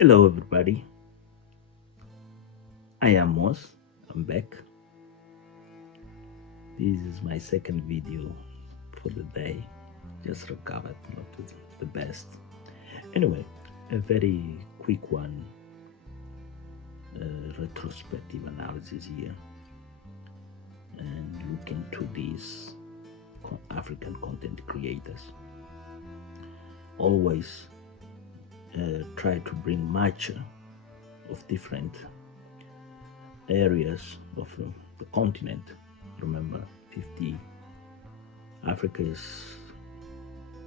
Hello, everybody. I am Moss. I'm back. This is my second video for the day. Just recovered, not the best. Anyway, a very quick one, retrospective analysis here, and look into these African content creators. Always try to bring much of different areas of the continent. Remember, 50 Africa is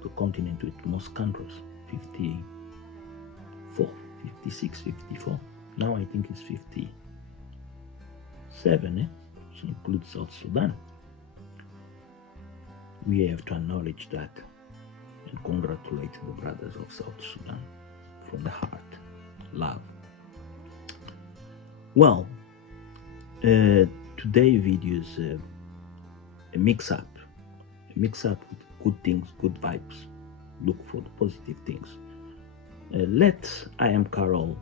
the continent with most countries, 54, 56, 54. Now I think it's 57, which includes South Sudan. We have to acknowledge that and congratulate the brothers of South Sudan from the heart. Love. Well, today's video is a mix-up with good things, good vibes. Look for the positive things. Let I am Carol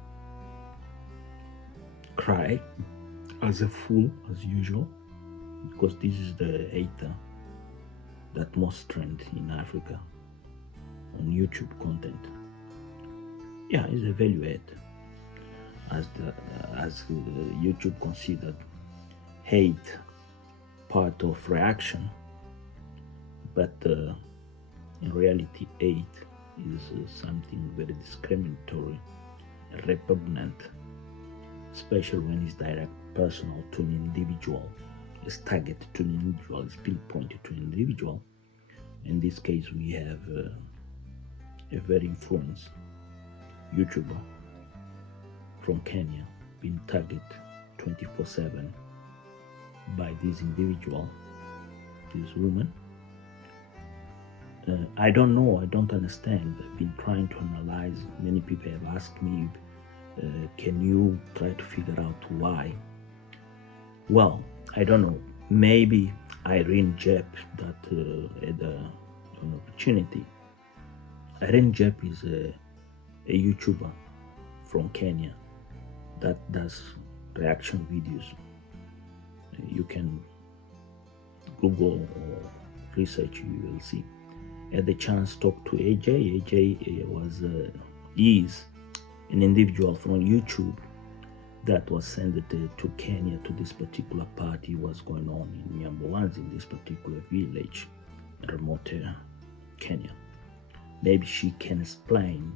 cry as a fool as usual, because this is the hater that most trend in Africa on YouTube content. Yeah, it's a value add as YouTube considered hate part of reaction, but in reality, hate is something very discriminatory, repugnant, especially when it's direct, personal to an individual. It's targeted to an individual. It's pinpointed to an individual. In this case, we have a very influenced YouTuber from Kenya being targeted 24/7 by this individual, this woman. I don't know, I don't understand. I've been trying to analyze. Many people have asked me, can you try to figure out why? Well, I don't know. Maybe Irene Jep that had an opportunity. Irene Jep is a YouTuber from Kenya that does reaction videos. You can Google or research, you will see. Had the chance to talk to AJ. AJ was is an individual from YouTube that was sent to Kenya to this particular party was going on in Nyambolanzi, in this particular village, remote Kenya. Maybe she can explain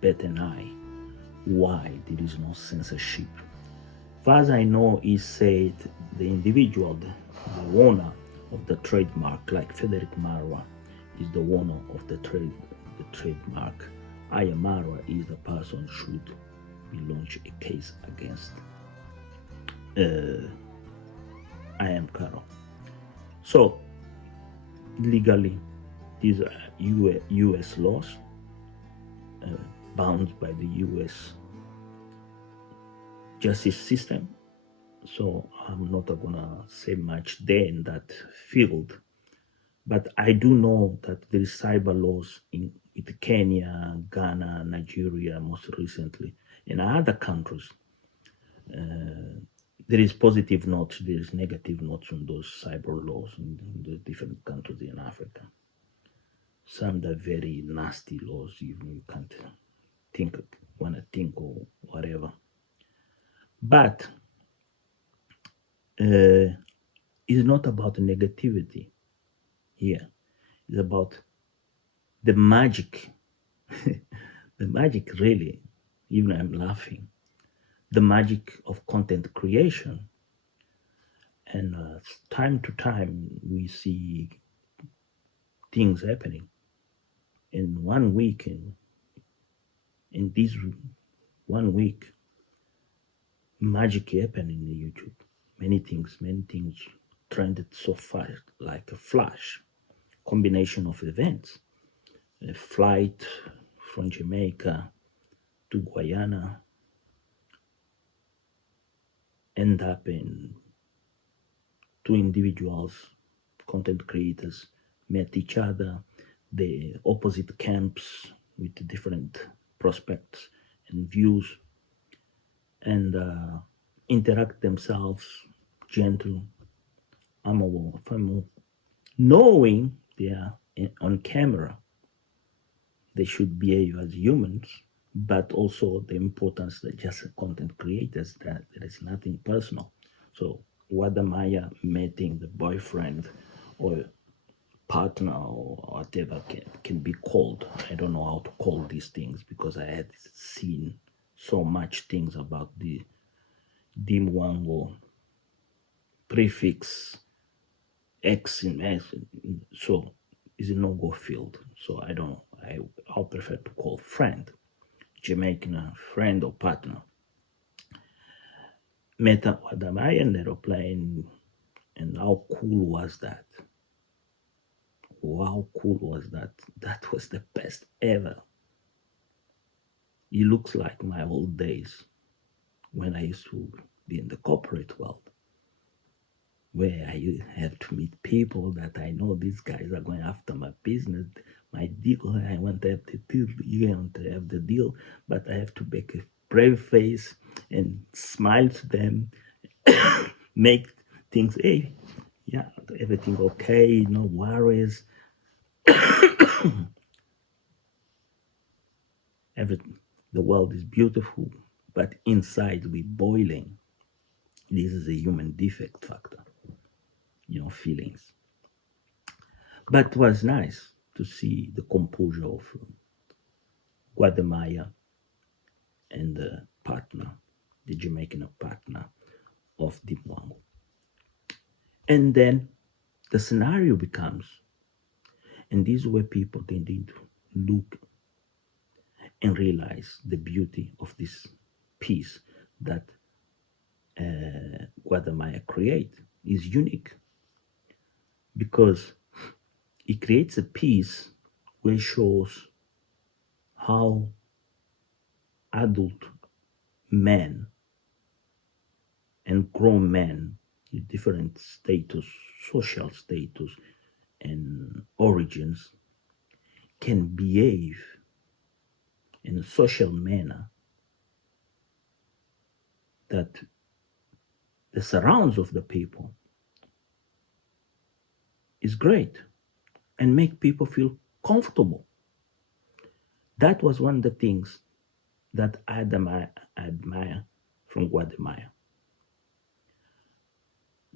better than I why there is no censorship. As far as I know, he said the individual, the owner of the trademark, like Frederick Marwa, is the owner of the trademark. Ayamara is the person should be launch a case against I am Carol. So legally, these are U.S. laws bound by the U.S. justice system. So I'm not gonna say much there in that field. But I do know that there is cyber laws in Kenya, Ghana, Nigeria, most recently, and other countries. There is positive notes, there is negative notes on those cyber laws in the different countries in Africa. Some that are very nasty laws, even you can't want to think or whatever. But it's not about negativity here. It's about the magic. The magic, really, even I'm laughing, the magic of content creation. And time to time, we see things happening. In 1 week, in this 1 week, magic happened in the YouTube. Many things trended so fast, like a flash, combination of events. A flight from Jamaica to Guyana end up in two individuals, content creators, met each other, the opposite camps with different prospects, and views, and interact themselves gentle, amable, knowing they are on camera. They should behave as humans, but also the importance that just content creators, that there is nothing personal. So whether Maya meeting the boyfriend or partner or whatever can be called. I don't know how to call these things because I had seen so much things about the Dimwango prefix X in S. So is a no-go field. So I don't know. I'll prefer to call friend, Jamaican friend or partner. Meta Wadamai and aeroplane, and how cool was that? How cool was that? That was the best ever. It looks like my old days when I used to be in the corporate world, where I have to meet people that I know these guys are going after my business, my deal. I want to have the deal, you want to have the deal, but I have to make a brave face and smile to them, make things, hey, yeah, everything okay, no worries. Everything, the world is beautiful, but inside we're boiling. This is a human defect factor, feelings. But it was nice to see the composure of Guatemala and the partner, the Jamaican partner of Deep Wango. And then the scenario becomes, and this is where people tend to look and realize the beauty of this piece that Guatemala create is unique because it creates a piece where it shows how adult men and grown men with different status, social status, and origins can behave in a social manner that the surrounds of the people is great and make people feel comfortable. That was one of the things that I admire from Guatemala.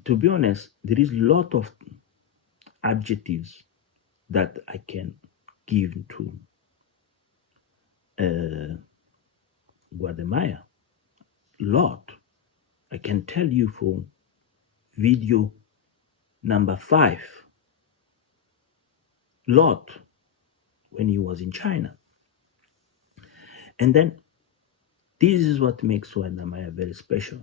To be honest, there is a lot of adjectives that I can give to Guatemala. Lot. I can tell you for video number 5, Lot, when he was in China. And then this is what makes Guatemala very special.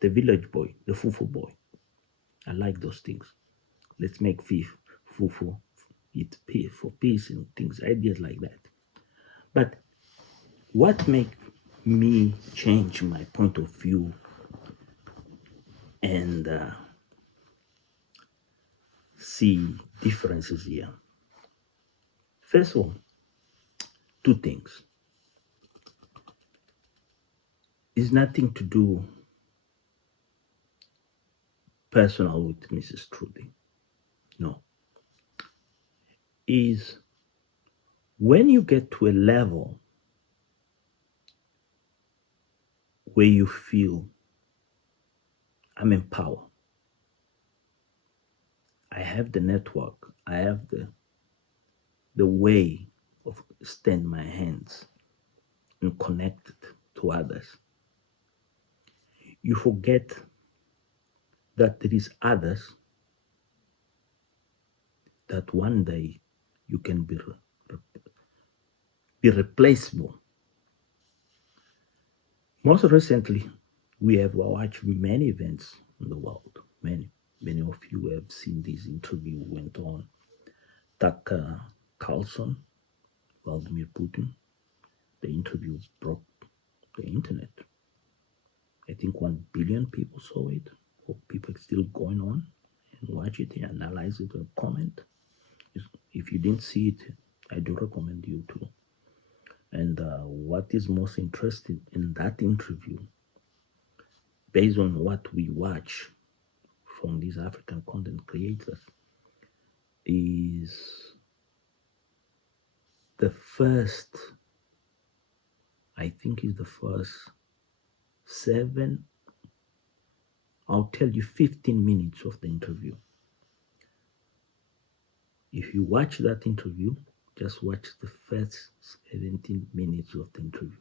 The village boy, the fufu boy. I like those things. Let's make fufu, eat for peace and things, ideas like that. But what made me change my point of view and see differences here? First of all, 2 things. It's nothing to do personal with Mrs. Trudy. No. Is when you get to a level where you feel I'm in power, I have the network, I have the way of extend my hands and connect to others. You forget that there is others that one day you can be replaceable. Most recently, we have watched many events in the world. Many of you have seen this interview went on. Tucker Carlson, Vladimir Putin. The interview broke the internet. I think 1 billion people saw it. Or people still going on and watch it and analyze it and comment. If you didn't see it, I do recommend you to. And what is most interesting in that interview, based on what we watch from these African content creators, is the first, I think is the first 7, I'll tell you 15 minutes of the interview. If you watch that interview, just watch the first 17 minutes of the interview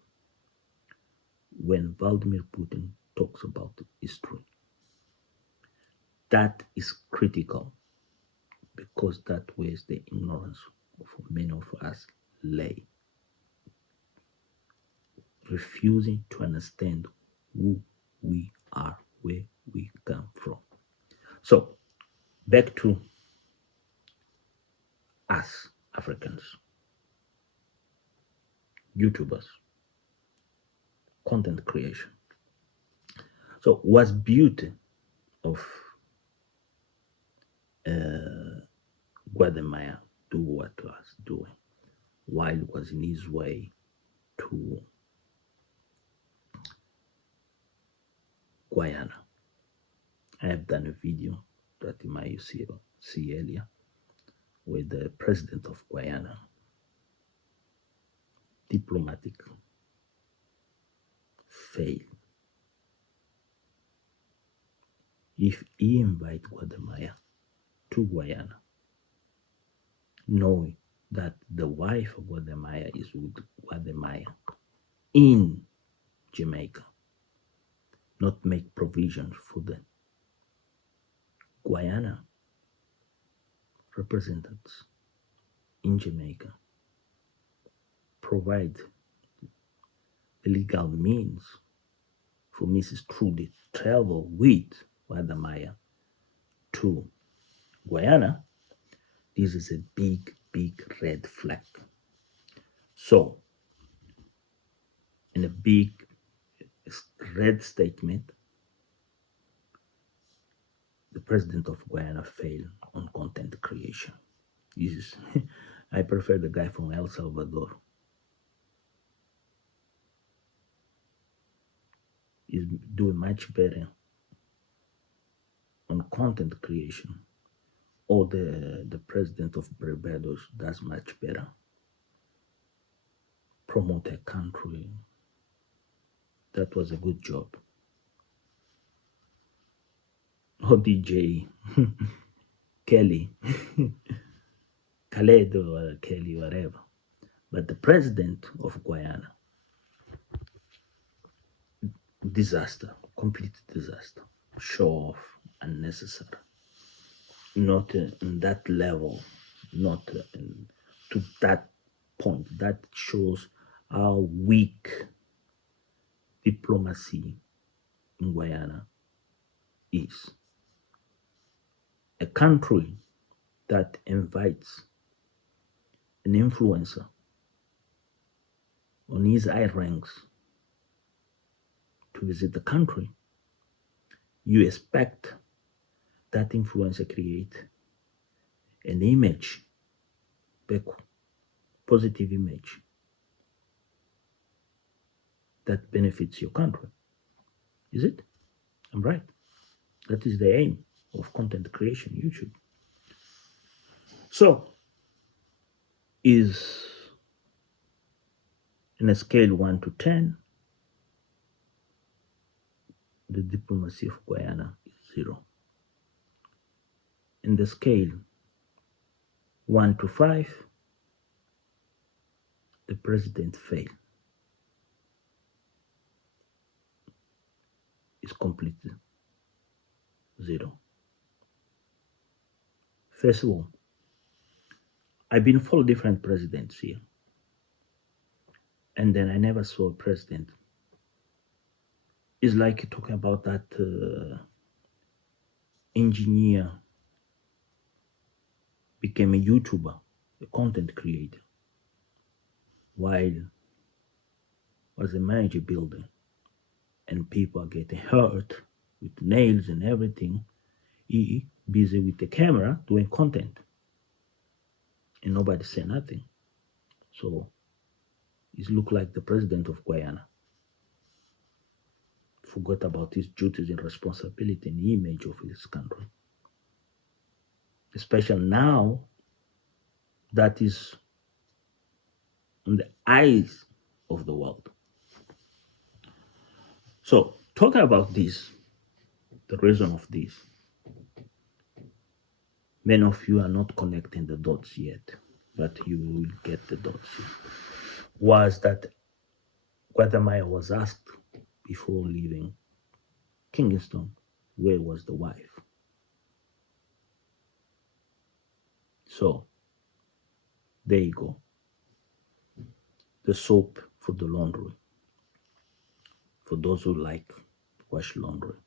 when Vladimir Putin talks about history. That is critical because that where's the ignorance of many of us lay. Refusing to understand who we are, where we come from. So, back to us Africans, YouTubers, content creation. So, what's beauty of Guatemala do what was doing while it was in his way to Guyana? I have done a video that you might see earlier with the president of Guyana, diplomatic fail. If he invite Guatemala to Guyana, knowing that the wife of Guatemala is with Guatemala in Jamaica, not make provisions for the Guyana representatives in Jamaica, provide the legal means for Mrs. Trudy to travel with Guatemala to Guyana, this is a big, big red flag. So, in a big red statement, the president of Guyana failed on content creation. This is, I prefer the guy from El Salvador. He's doing much better on content creation. Or the president of Barbados does much better. Promote a country. That was a good job. Or DJ Kelly, Khaled or Kelly, whatever. But the president of Guyana, disaster, complete disaster. Show off, unnecessary. Not in that level, not to that point. That shows how weak diplomacy in Guyana is. A country that invites an influencer on his high ranks to visit the country, you expect that influencer create an image, a positive image that benefits your country. Is it? I'm right. That is the aim of content creation, YouTube. So, is in a scale 1 to 10, the diplomacy of Guyana is 0. In the scale 1 to 5, the president failed. Is completely 0. First of all, I've been following different presidents here, and then I never saw a president. It's like talking about that engineer became a YouTuber, a content creator, while was a manager building, and people are getting hurt with nails and everything. He busy with the camera doing content, and nobody say nothing. So He looked like the president of Guyana. Forgot about his duties and responsibility and image of his country. Especially now that is in the eyes of the world. So, talking about this, the reason of this, many of you are not connecting the dots yet, but you will get the dots. Was that Guatemala was asked before leaving Kingston, where was the wife? So, there you go. The soap for the laundry. For those who like wash laundry.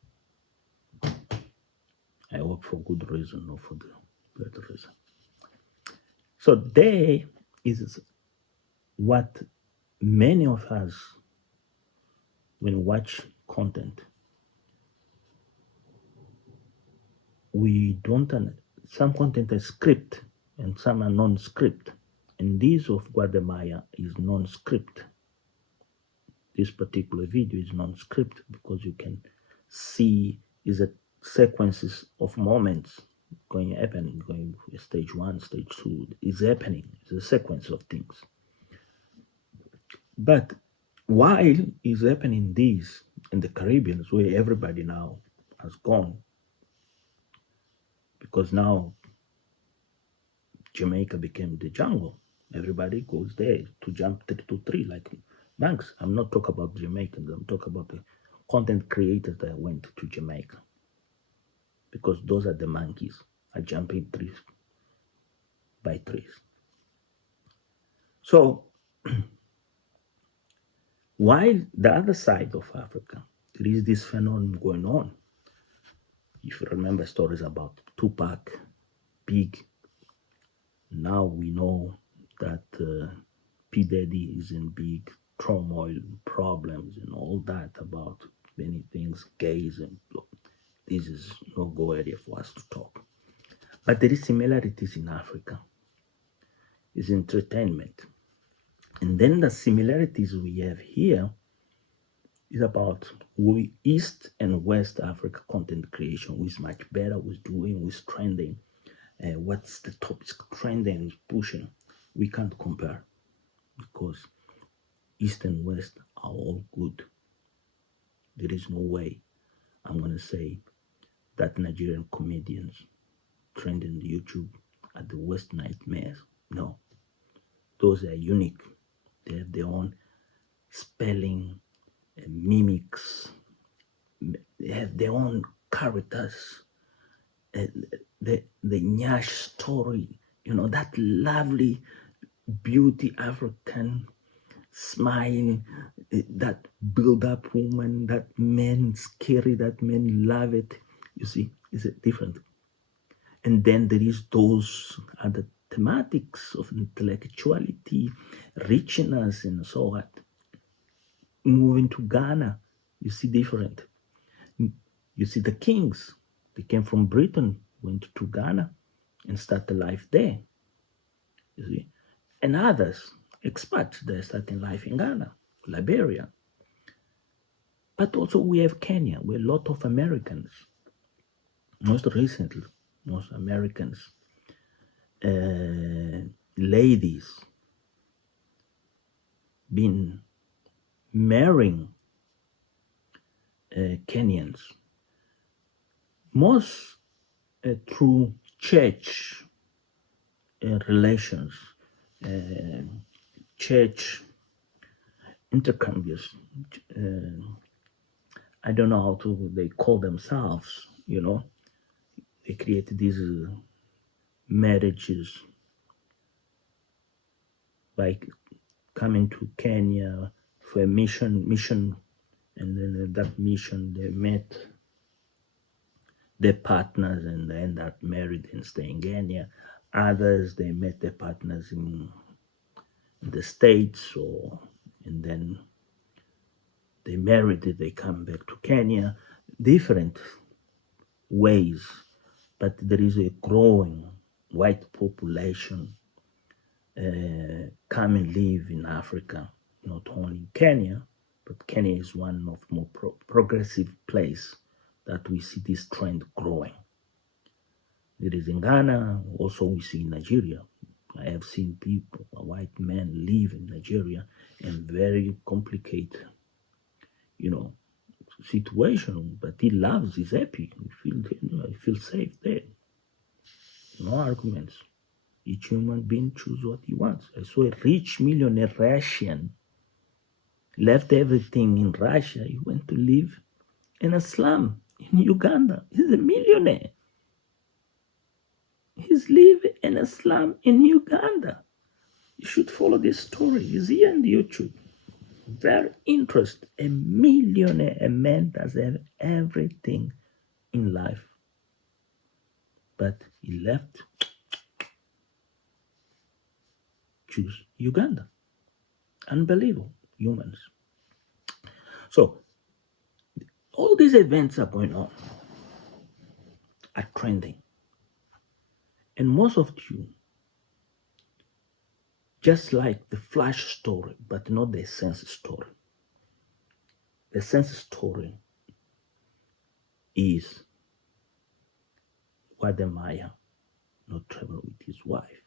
I hope for good reason, not for the bad reason. So there is what many of us, when we watch content, we don't, some content is script and some are non-script. And this of Guatemala is non-script. This particular video is non-script because you can see is a sequences of moments going stage 1, stage 2 is happening. It's a sequence of things. But while is happening this in the Caribbean, where everybody now has gone, because now Jamaica became the jungle. Everybody goes there to jump 3 like banks. I'm not talking about Jamaicans. I'm talking about the content creators that went to Jamaica, because those are the monkeys are jumping 3 by 3. So while the other side of Africa, there is this phenomenon going on. If you remember stories about Tupac, Big, now we know that P. Diddy is in big turmoil, problems, and all that about many things, gays, and this is no go area for us to talk. But there is similarities in Africa. It's entertainment. And then the similarities we have here is about East and West Africa content creation, who is much better, who's doing, who's trending, what's the top trending is pushing. We can't compare because East and West are all good. There is no way I'm going to say that Nigerian comedians trend in YouTube at the West nightmares. No, those are unique. They have their own spelling, mimics. They have their own characters. The Nyash story, that lovely beauty African smile, that build-up woman, that men scary, that men love it. You see, it's different. And then there is those other thematics of intellectuality, richness, and so on. Moving to Ghana, you see different. You see the kings, they came from Britain, went to Ghana and started life there. You see, and others, expats, they're starting life in Ghana, Liberia. But also we have Kenya, where a lot of Americans, most recently, most Americans, ladies, been marrying Kenyans, most through church relations, church intercambios. I don't know how they call themselves, they create these marriages by coming to Kenya for a mission, and then that mission they met their partners and they end up married and stay in Kenya. Others they met their partners in the States, and then they married, they come back to Kenya. Different ways, but there is a growing white population come and live in Africa, not only in Kenya, but Kenya is one of more progressive place that we see this trend growing. It is in Ghana, also we see in Nigeria. I have seen people, white men live in Nigeria in very complicated, situation, but he loves, he's happy, he feels safe there. No arguments. Each human being chooses what he wants. I saw a rich millionaire Russian left everything in Russia. He went to live in a slum in Uganda. He's a millionaire. He's living in a slum in Uganda. You should follow this story. It's here on YouTube. Very interesting. A millionaire, a man does have everything in life. But he left, choose Uganda. Unbelievable humans. So all these events are going on, are trending. And most of you just like the flash story, but not the essence story. The essence story is why the Maya not travel with his wife.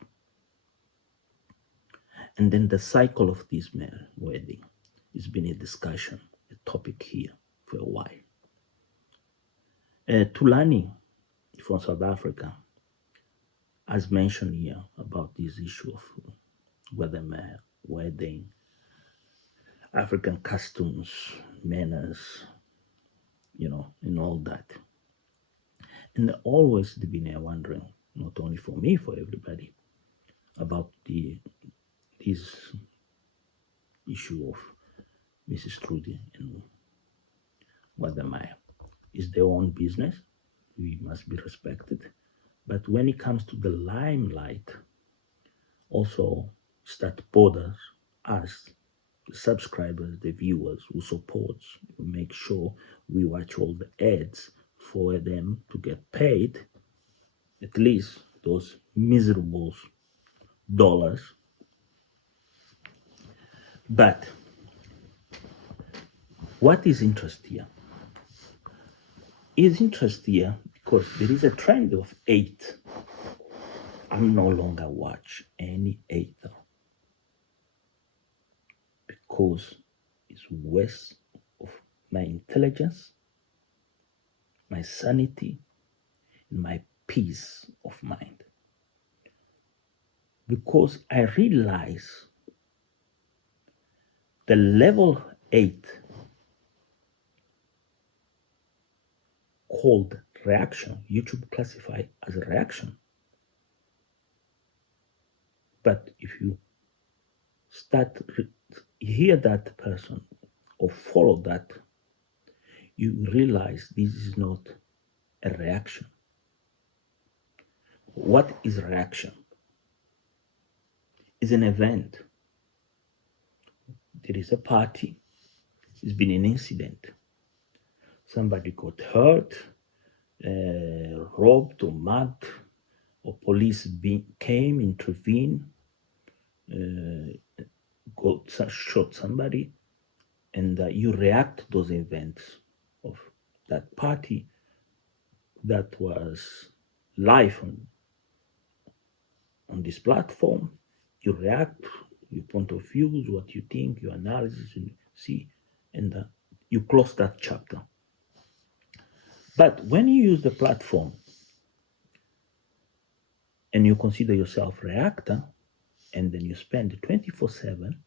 And then the cycle of this wedding has been a discussion, a topic here for a while. Tulani from South Africa has mentioned here about this issue of whether wedding, African customs, manners, and all that. And always they've been wondering, not only for me, for everybody, about this issue of Mrs. Trudy and Wadamaya. It's their own business. We must be respected. But when it comes to the limelight, also that bothers us, the subscribers, the viewers who supports, we make sure we watch all the ads for them to get paid, at least those miserable dollars. But what is interesting here? Is interesting here because there is a trend of 8. I'm no longer watch any 8 because it's waste of my intelligence, my sanity, and my peace of mind. Because I realize the level 8 called reaction, YouTube classify as a reaction. But if you hear that person or follow that, you realize this is not a reaction. What is reaction? It's an event. There is a party. There's been an incident. Somebody got hurt, robbed or mugged, or police came, intervened, shot somebody, and you react to those events of that party that was live on this platform. You react, your point of view, what you think, your analysis, and see, and you close that chapter. But when you use the platform and you consider yourself reactor, and then you spend 24/7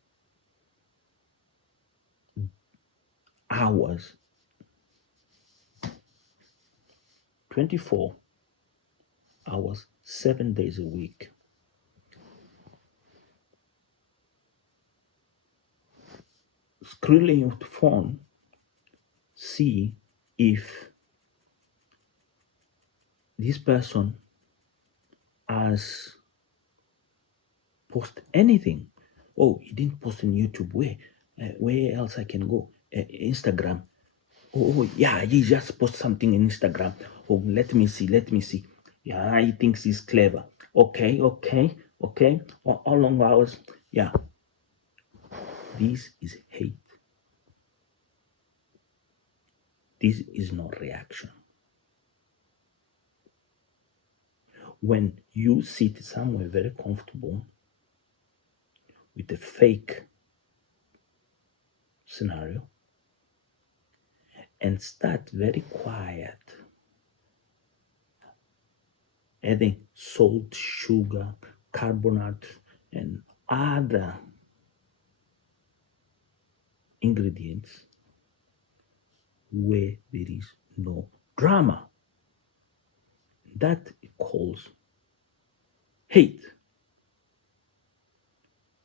hours, 24 hours, 7 days a week, scrolling your phone, see if this person has posted anything. Oh, he didn't post on YouTube. Where else I can go? Instagram. Oh, yeah, he just post something in Instagram. Oh, let me see. Yeah, he thinks he's clever. Okay. How long hours? Yeah. This is hate. This is not reaction. When you sit somewhere very comfortable with a fake scenario and start very quiet, adding salt, sugar, carbonate, and other ingredients where there is no drama. That calls hate.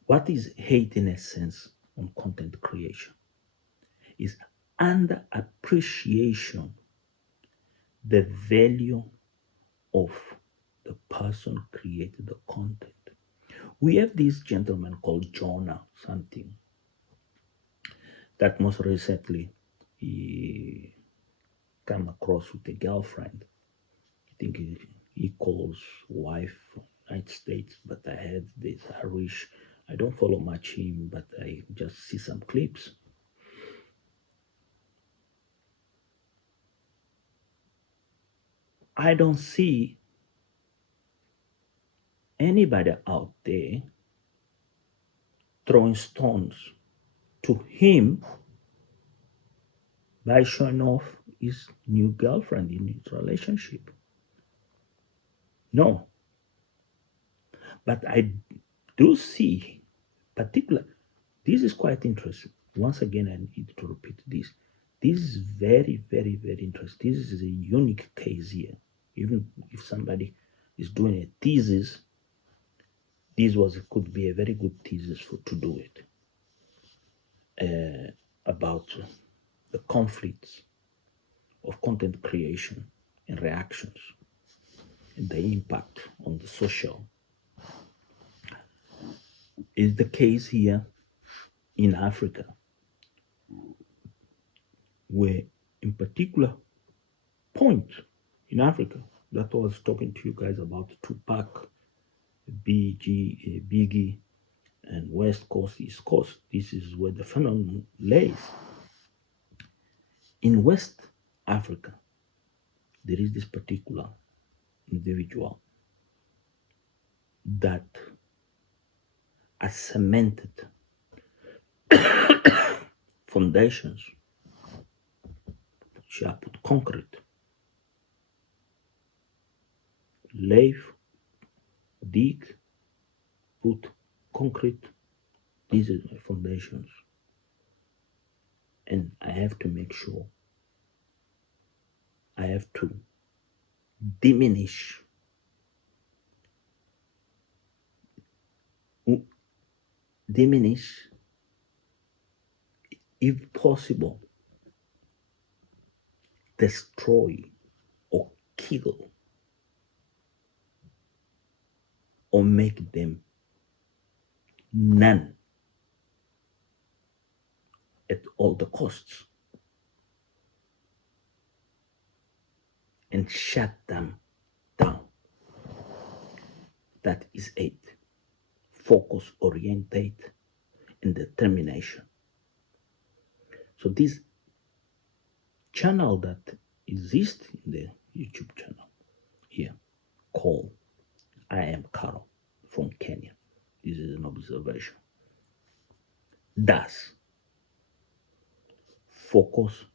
What is hate in essence on content creation? Is under appreciation the value of the person created the content. We have this gentleman called Jonah something that most recently he came across with a girlfriend. I think he calls wife United States, but I had this Harish. I don't follow much him, but I just see some clips. I don't see anybody out there throwing stones to him by showing off his new girlfriend in his relationship. No, but I do see particular. This is quite interesting. Once again, I need to repeat this. This is very, very, very interesting. This is a unique case here. Even if somebody is doing a thesis, this could be a very good thesis to do it about the conflicts of content creation and reactions and the impact on the social. Is the case here in Africa, where in particular point in Africa that I was talking to you guys about Tupac, Biggie, and West Coast, East Coast. This is where the phenomenon lays. In West Africa, there is this particular individual that has cemented foundations. She has put concrete, lay, dig, put concrete. These are my foundations. And I have to make sure I have to diminish if possible, destroy or kill or make them none at all the costs and shut them down. That is it. Focus, orientate, and determination. So this channel that exists in the YouTube channel here called I Am Carol from Kenya. This is an observation. Does focus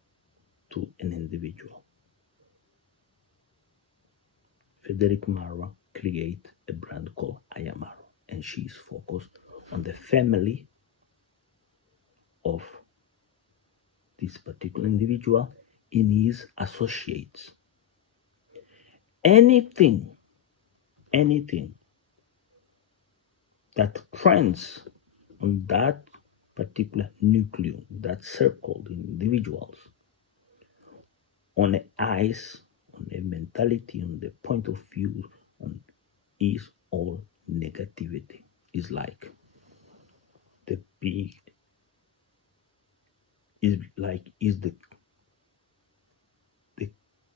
to an individual. Frederick Mara create a brand called I Am Mara, and she is focused on the family of this particular individual in his associates. Anything that trends on that particular nucleus, that circle, the individuals, on the eyes, on the mentality, on the point of view, on is all negativity. Is like the big is the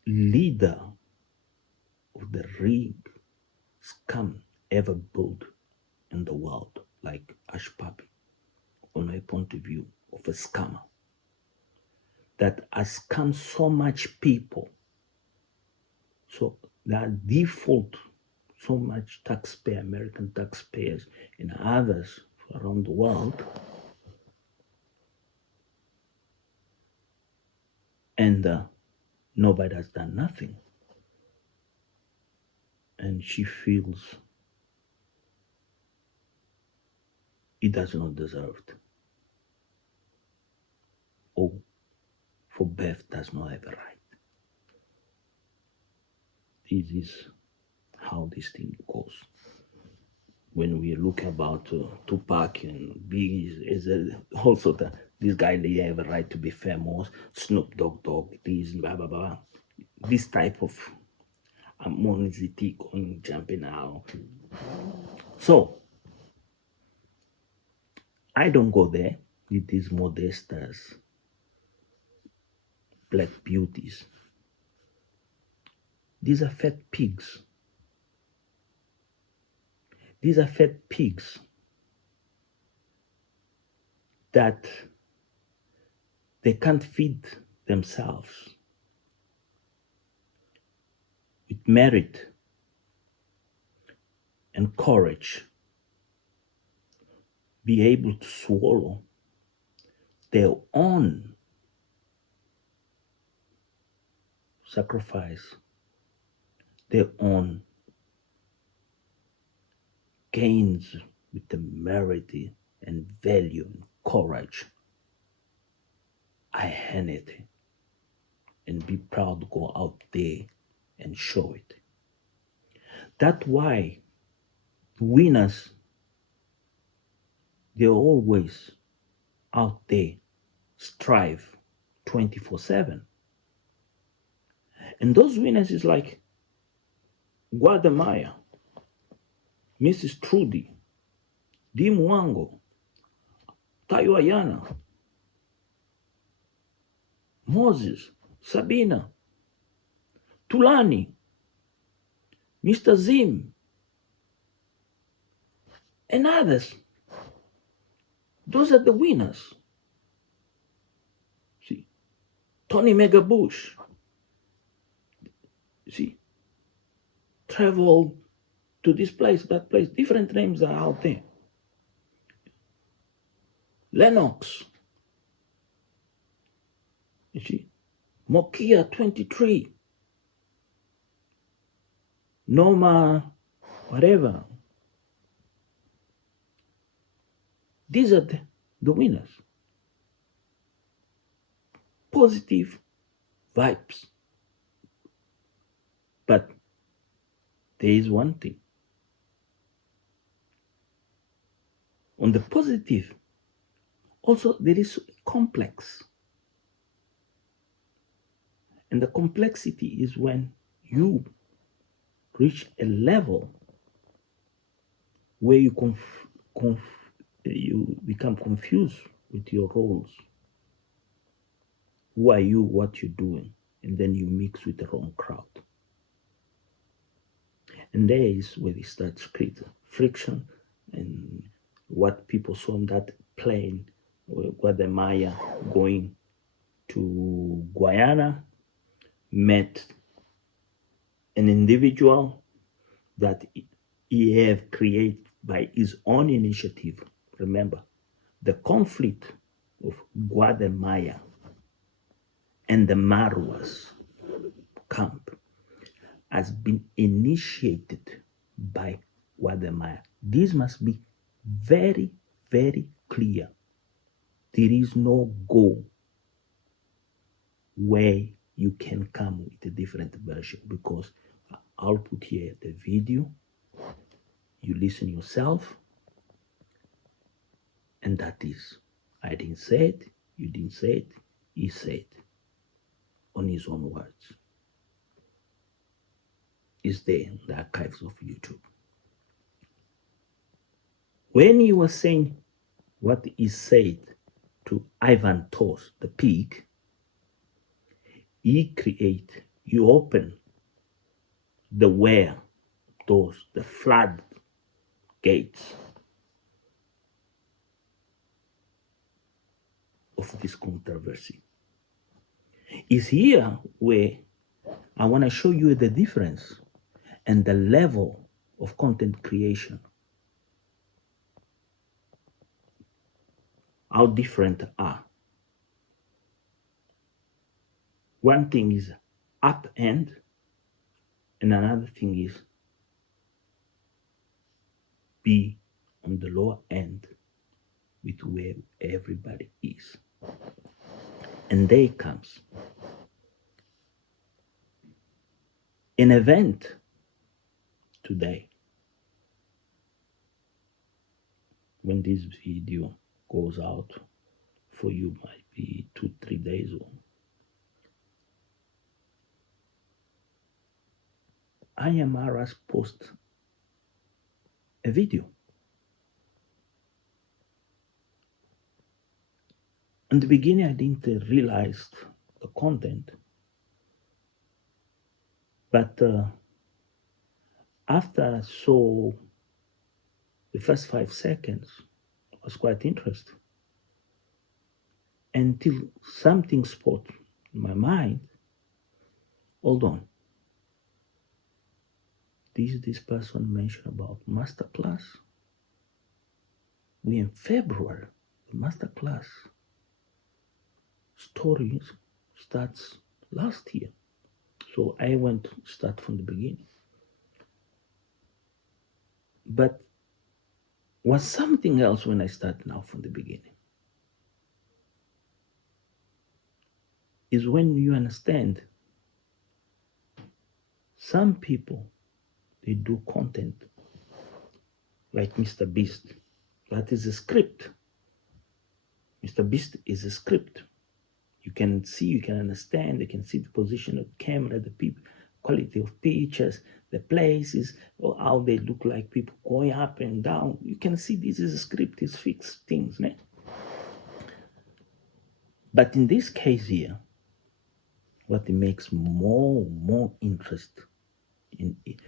leader of the rig scam ever built in the world, like Ash Papi on my point of view, of a scammer that has scammed so much people. So that default so much taxpayer, American taxpayers and others around the world, and nobody has done nothing. And she feels it does not deserve it. Or for Beth does not have a right. This is how this thing goes. When we look about Tupac and Biggie, is also this guy, they have a right to be famous. Snoop Dogg, this blah blah blah. This type of animosity going jumping out. So I don't go there with these modestas, black beauties. These are fat pigs. These are fat pigs that they can't feed themselves with merit and courage, be able to swallow their own sacrifice, their own gains with temerity and value and courage. I hand it and be proud to go out there and show it. That's why winners, they're always out there, strive 24/7. And those winners is like Guadamaya, Mrs. Trudy, Dim Wango, Tayo Ayana, Moses, Sabina, Tulani, Mr. Zim, and others. Those are the winners. See, Tony Megabush, see, traveled to this place, that place. Different names are out there. Lennox, you see, Mokia 23, Noma, whatever. These are the winners. Positive vibes. But there is one thing. On the positive, also there is complex. And the complexity is when you reach a level where you you become confused with your roles. Who are you, what you're doing, and then you mix with the wrong crowd. And there is where it starts to create friction, and what people saw on that plane, Guatemala going to Guyana, met an individual that he have created by his own initiative. Remember, the conflict of Guatemala and the Marwas camp has been initiated by Guatemala. This must be very, very clear. There is no go where you can come with a different version, because I'll put here the video, you listen yourself, and that is, I didn't say it, you didn't say it, he said on his own words. Is there in the archives of YouTube. When he was saying what he said to Ivan Tos, the pig, he opened the where doors, the flood gates of this controversy. Is here where I want to show you the difference and the level of content creation. How different are. One thing is up end, and another thing is be on the lower end with where everybody is. And there comes an event today. When this video goes out for you, might be 2-3 days old. Ayamara's post a video. In the beginning, I didn't realize the content, but after I saw the first 5 seconds, I was quite interested. Until something spot in my mind, hold on, this person mentioned about masterclass. We in February, the masterclass stories starts last year. So I went to start from the beginning. But was something else when I start now from the beginning. Is when you understand some people, they do content like Mr. Beast. That is a script. Mr. Beast is a script. You can see, you can understand, you can see the position of the camera, the people, quality of pictures, the places, or how they look like people going up and down. You can see this is a script, it's fixed things. Né? But in this case here, what makes more interest in it,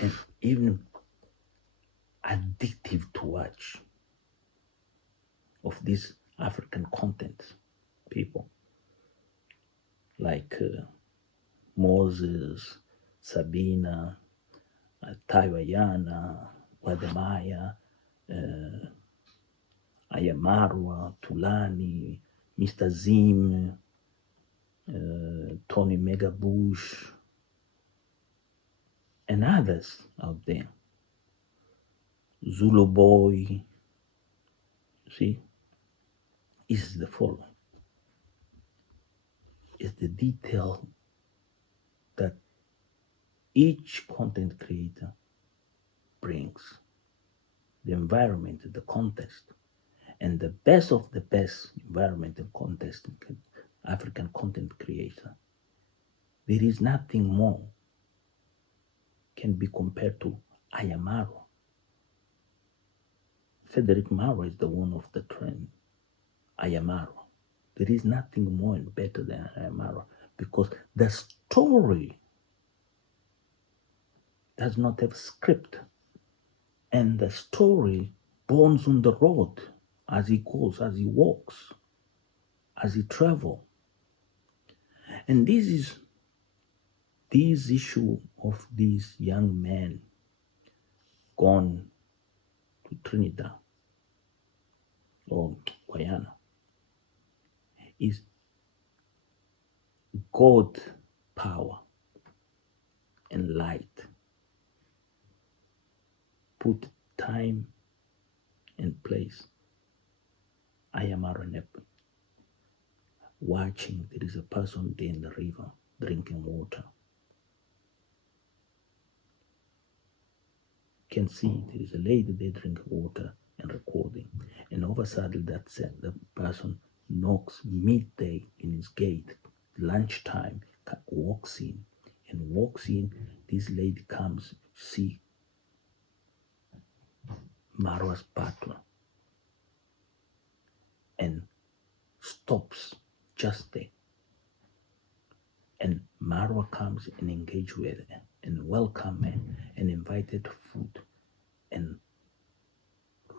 and even addictive to watch of these African content people like Moses, Sabina, Taiwayana, Wademaya, Ayamarwa, Tulani, Mr. Zim, Tony Megabush, and others out there. Zulu Boy, see, is the following. Is the detail that each content creator brings, the environment, the context, and the best of the best environment and context African content creator. There is nothing more can be compared to Ayamaro. Frederick Maro is the one of the trend, Ayamaro. There is nothing more and better than Ayamaro because the story does not have script, and the story borns on the road as he goes, as he walks, as he travels. And this is this issue of these young men gone to Trinidad or Guyana is God power and light. Put time and place. I am Aranep. Watching, there is a person there in the river drinking water. You can see there is a lady there drinking water and recording. And all of a sudden that the person knocks midday in his gate, lunchtime, walks in. This lady comes, see Marwa's butler and stops just there. And Marwa comes and engage with her and welcome her and invited food. And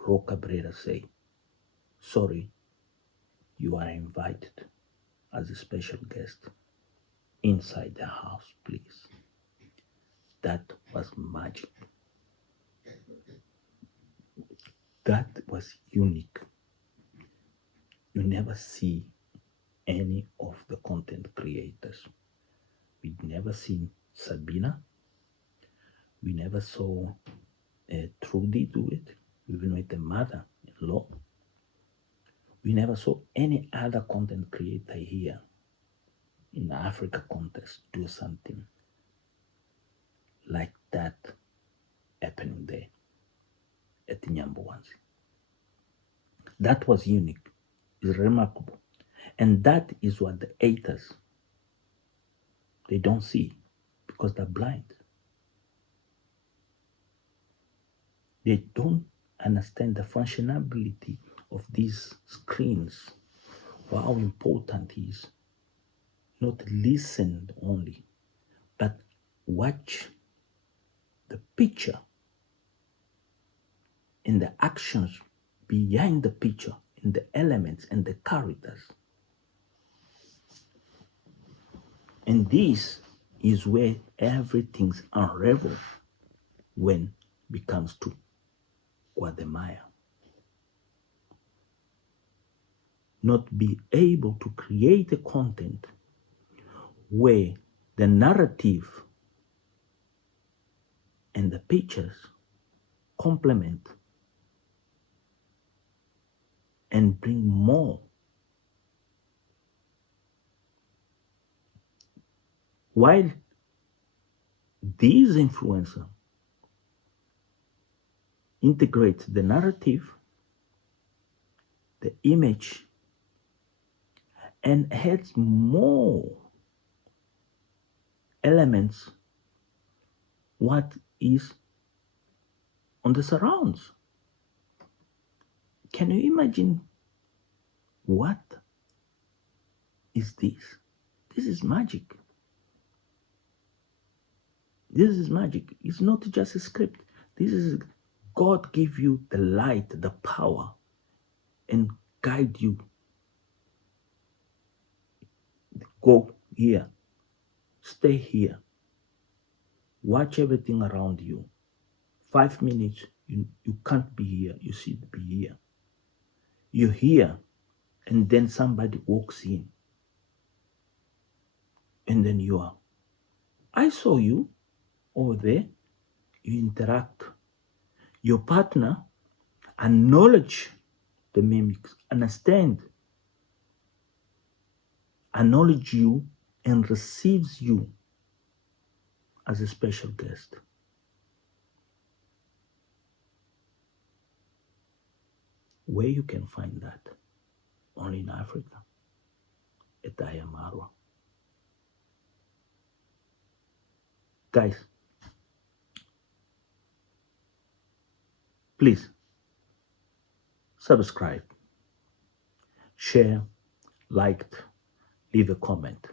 Roca Cabrera say, sorry, You are invited as a special guest inside the house, please. That was magic. That was unique. You never see any of the content creators. We'd never seen Sabina. We never saw Trudy do it, even with the mother-in-law. We never saw any other content creator here in the Africa context do something like that happening there at Nyambowansi. That was unique. It's remarkable. And that is what the haters, they don't see because they're blind. They don't understand the functionality of these screens or how important it is. Not listen only, but watch the picture and the actions behind the picture, in the elements and the characters. And this is where everything's unraveled when it comes to Guatemala. Not be able to create a content where the narrative and the pictures complement and bring more. While these influencers integrate the narrative, the image, and adds more elements what is on the surrounds. Can you imagine what is this? This is magic. This is magic. It's not just a script. This is God give you the light, the power, and guide you. Go here. Stay here. Watch everything around you. 5 minutes, you can't be here. You should be here. You're here, and then somebody walks in. And then you are. I saw you over there. You interact. Your partner acknowledge the mimics, understand, acknowledge you, and receives you as a special guest. Where you can find that? Only in Africa, at Ayamarwa. Guys, please subscribe, share, like, leave a comment.